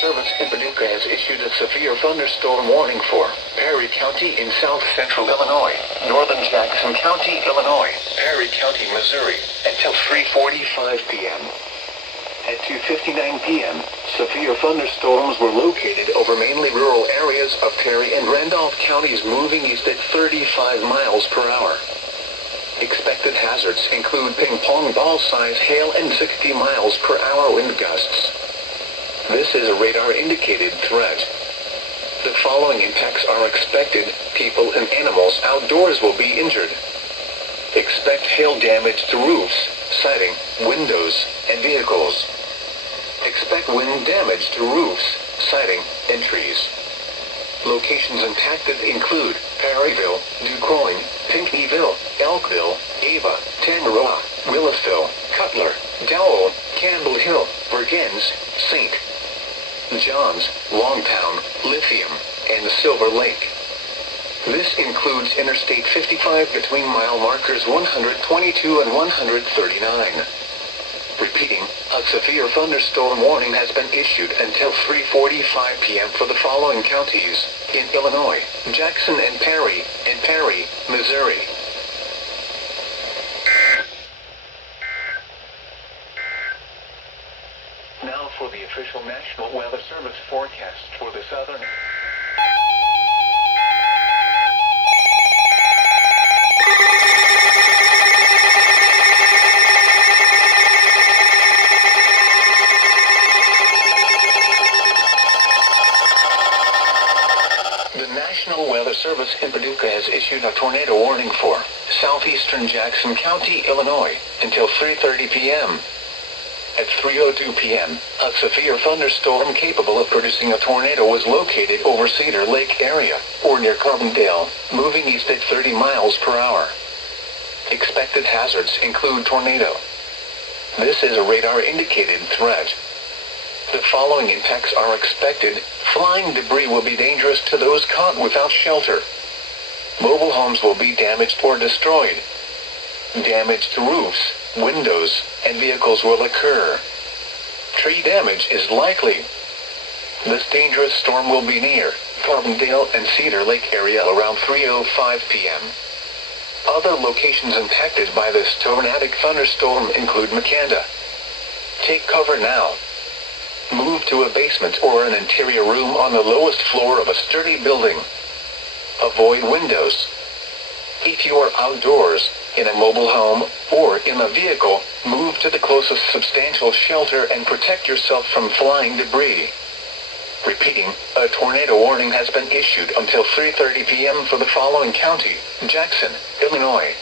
Service in Paducah has issued a severe thunderstorm warning for Perry County in south-central Illinois, northern Jackson County, Illinois, Perry County, Missouri, until 3:45 p.m. At 2:59 p.m., severe thunderstorms were located over mainly rural areas of Perry and Randolph counties moving east at 35 miles per hour. Expected hazards include ping-pong ball-size hail and 60 miles per hour wind gusts. This is a radar-indicated threat. The following impacts are expected. People and animals outdoors will be injured. Expect hail damage to roofs, siding, windows, and vehicles. Expect wind damage to roofs, siding, and trees. Locations impacted include Perryville, DuQuoin, Pinckneyville, Elkville, Ava, Tamaroa, Willisville, Cutler, Dowell, Campbell Hill, Bergens, St. John's, Longtown, Lithium, and Silver Lake. This includes Interstate 55 between mile markers 122 and 139. Repeating, a severe thunderstorm warning has been issued until 3:45 p.m. for the following counties in Illinois, Jackson and Perry, Missouri. Now for the official National Weather Service forecast for the southern. The National Weather Service in Paducah has issued a tornado warning for southeastern Jackson County, Illinois, until 3:30 p.m. At 3:02 p.m., a severe thunderstorm capable of producing a tornado was located over Cedar Lake area, or near Carbondale, moving east at 30 miles per hour. Expected hazards include tornado. This is a radar-indicated threat. The following impacts are expected. Flying debris will be dangerous to those caught without shelter. Mobile homes will be damaged or destroyed. Damage to roofs, windows, and vehicles will occur. Tree damage is likely. This dangerous storm will be near Carbondale and Cedar Lake area around 3:05 p.m. Other locations impacted by this tornadic thunderstorm include Makanda. Take cover now. Move to a basement or an interior room on the lowest floor of a sturdy building. Avoid windows. If you are outdoors, in a mobile home, or in a vehicle, move to the closest substantial shelter and protect yourself from flying debris. Repeating, a tornado warning has been issued until 3:30 p.m. for the following county, Jackson, Illinois.